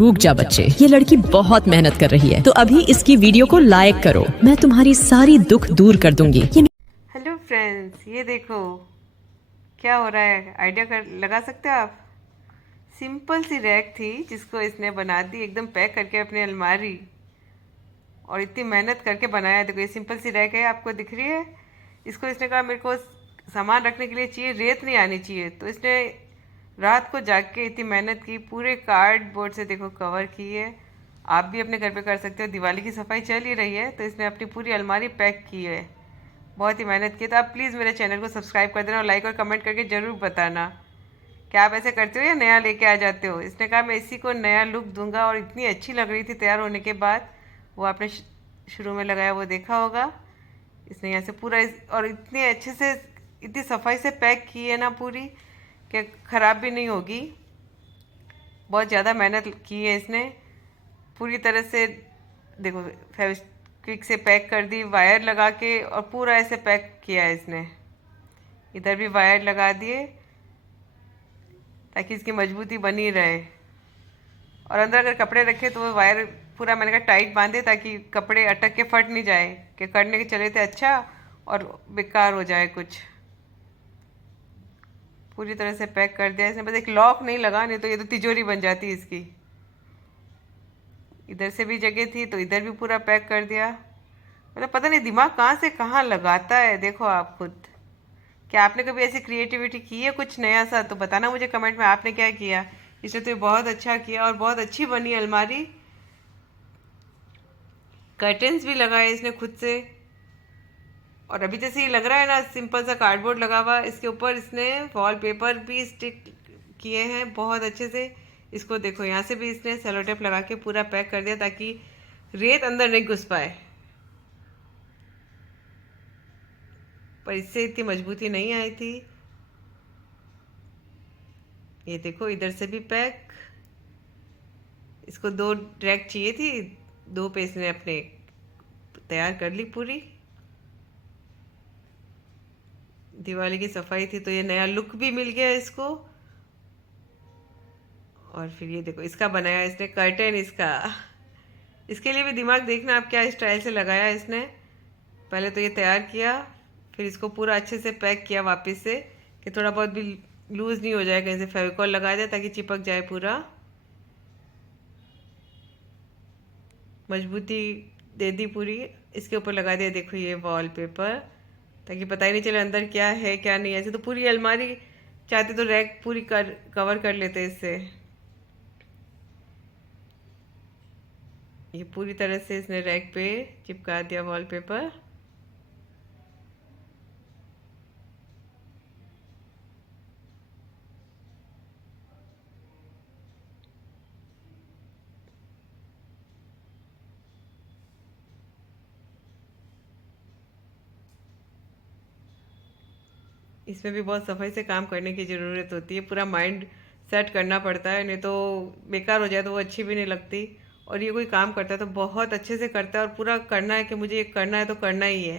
रुक जा बच्चे, ये लड़की बहुत मेहनत कर रही है, तो अभी इसकी वीडियो को लाइक करो। मैं तुम्हारी सारी दुख दूर कर दूंगी। हेलो फ्रेंड्स, ये देखो क्या हो रहा है। आइडिया लगा सकते हो आप। सिंपल सी रैक थी जिसको इसने बना दी एकदम पैक करके अपनी अलमारी, और इतनी मेहनत करके बनाया। देखो ये सिंपल सी रैक है, आपको दिख रही है। इसको इसने कहा मेरे को सामान रखने के लिए चाहिए, रेत नहीं आनी चाहिए, तो इसने रात को जाग के इतनी मेहनत की, पूरे कार्डबोर्ड से देखो कवर की है। आप भी अपने घर पे कर सकते हो। दिवाली की सफाई चल ही रही है तो इसने अपनी पूरी अलमारी पैक की है। बहुत ही मेहनत की। तो आप प्लीज़ मेरे चैनल को सब्सक्राइब कर देना और लाइक और कमेंट करके ज़रूर बताना क्या आप ऐसे करते हो या नया लेके आ जाते हो। इसने कहा मैं इसी को नया लुक दूंगा, और इतनी अच्छी लग रही थी तैयार होने के बाद। वो आपने शुरू में लगाया वो देखा होगा। इसने यहाँ से पूरा और इतने अच्छे से इतनी सफाई से पैक की है ना पूरी, कि ख़राब भी नहीं होगी। बहुत ज़्यादा मेहनत की है इसने पूरी तरह से। देखो फेविक्विक से पैक कर दी, वायर लगा के, और पूरा ऐसे पैक किया है इसने। इधर भी वायर लगा दिए ताकि इसकी मजबूती बनी रहे। और अंदर अगर कपड़े रखे तो वो वायर पूरा मैंने कहा टाइट बांधे, ताकि कपड़े अटक के फट नहीं जाए कि करने के चले थे अच्छा और बेकार हो जाए कुछ। पूरी तरह से पैक कर दिया इसने। बस एक लॉक नहीं लगा, नहीं तो ये तो तिजोरी बन जाती इसकी। इधर से भी जगह थी तो इधर भी पूरा पैक कर दिया। मतलब पता नहीं दिमाग कहाँ से कहाँ लगाता है। देखो आप खुद, क्या आपने कभी ऐसी क्रिएटिविटी की है कुछ नया सा? तो बताना मुझे कमेंट में आपने क्या किया। इसने तो बहुत अच्छा किया और बहुत अच्छी बनी अलमारी। कर्टन्स भी लगाए इसने खुद से। और अभी जैसे ये लग रहा है ना सिंपल सा कार्डबोर्ड लगा हुआ, इसके ऊपर इसने वॉलपेपर भी स्टिक किए हैं बहुत अच्छे से। इसको देखो यहाँ से भी इसने सेलो टेप लगा के पूरा पैक कर दिया ताकि रेत अंदर नहीं घुस पाए। पर इससे इतनी मजबूती नहीं आई थी। ये देखो इधर से भी पैक। इसको 2 रैक चाहिए थी, 2 पे इसने अपने तैयार कर ली पूरी। दिवाली की सफाई थी तो ये नया लुक भी मिल गया इसको। और फिर ये देखो इसका बनाया इसने कर्टेन इसका। इसके लिए भी दिमाग देखना आप क्या स्टाइल से लगाया इसने। पहले तो ये तैयार किया, फिर इसको पूरा अच्छे से पैक किया वापस से, कि थोड़ा बहुत भी लूज़ नहीं हो जाए, कहीं से फेविकॉल लगा दिया ताकि चिपक जाए पूरा। मजबूती दे दी पूरी। इसके ऊपर लगा दिया देखो ये वॉलपेपर, ताकि पता ही नहीं चले अंदर क्या है क्या नहीं। ऐसे तो पूरी अलमारी चाहते तो रैक पूरी कवर कर लेते इससे। ये पूरी तरह से इसने रैक पे चिपका दिया वॉलपेपर। इसमें भी बहुत सफाई से काम करने की ज़रूरत होती है। पूरा माइंड सेट करना पड़ता है, नहीं तो बेकार हो जाए तो वो अच्छी भी नहीं लगती। और ये कोई काम करता है तो बहुत अच्छे से करता है, और पूरा करना है कि मुझे ये करना है तो करना ही है।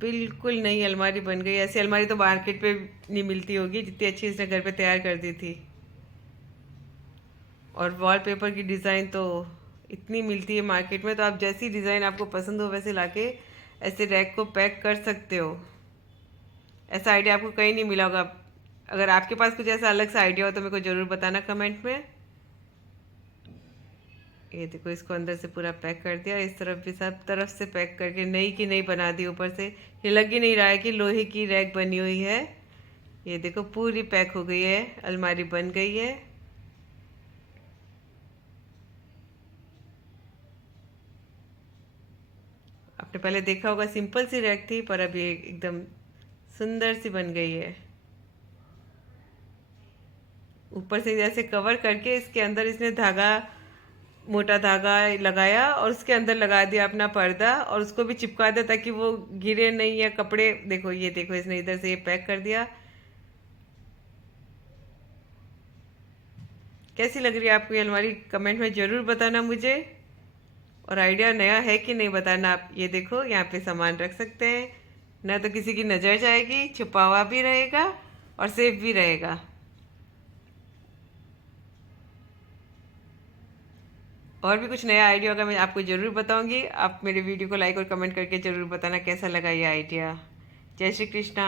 बिल्कुल नई अलमारी बन गई। ऐसी अलमारी तो मार्केट पे नहीं मिलती होगी जितनी अच्छी इसने घर पे तैयार कर दी थी। और वॉलपेपर की डिज़ाइन तो इतनी मिलती है मार्केट में, तो आप जैसी डिज़ाइन आपको पसंद हो वैसे लाके ऐसे रैक को पैक कर सकते हो। ऐसा आइडिया आपको कहीं नहीं मिला होगा। अगर आपके पास कुछ ऐसा अलग सा आइडिया हो तो मेरे को ज़रूर बताना कमेंट में। ये देखो इसको अंदर से पूरा पैक कर दिया, इस तरफ भी सब तरफ से पैक करके नई की नई बना दी। ऊपर से ये लग ही नहीं रहा है कि लोहे की रैक बनी हुई है। ये देखो पूरी पैक हो गई है, अलमारी बन गई है। आपने पहले देखा होगा सिंपल सी रैक थी, पर अब ये एकदम सुंदर सी बन गई है। ऊपर से जैसे कवर करके इसके अंदर इसने धागा, मोटा धागा लगाया, और उसके अंदर लगा दिया अपना पर्दा, और उसको भी चिपका दिया ताकि वो गिरे नहीं या कपड़े। देखो ये देखो इसने इधर से ये पैक कर दिया। कैसी लग रही है आपको ये अलमारी? कमेंट में ज़रूर बताना मुझे। और आइडिया नया है कि नहीं बताना। आप ये देखो यहाँ पे सामान रख सकते हैं, ना तो किसी की नज़र जाएगी, छुपा हुआ भी रहेगा, और सेफ भी रहेगा। और भी कुछ नया आइडिया होगा मैं आपको ज़रूर बताऊंगी। आप मेरे वीडियो को लाइक और कमेंट करके ज़रूर बताना कैसा लगा ये आइडिया। जय श्री कृष्णा।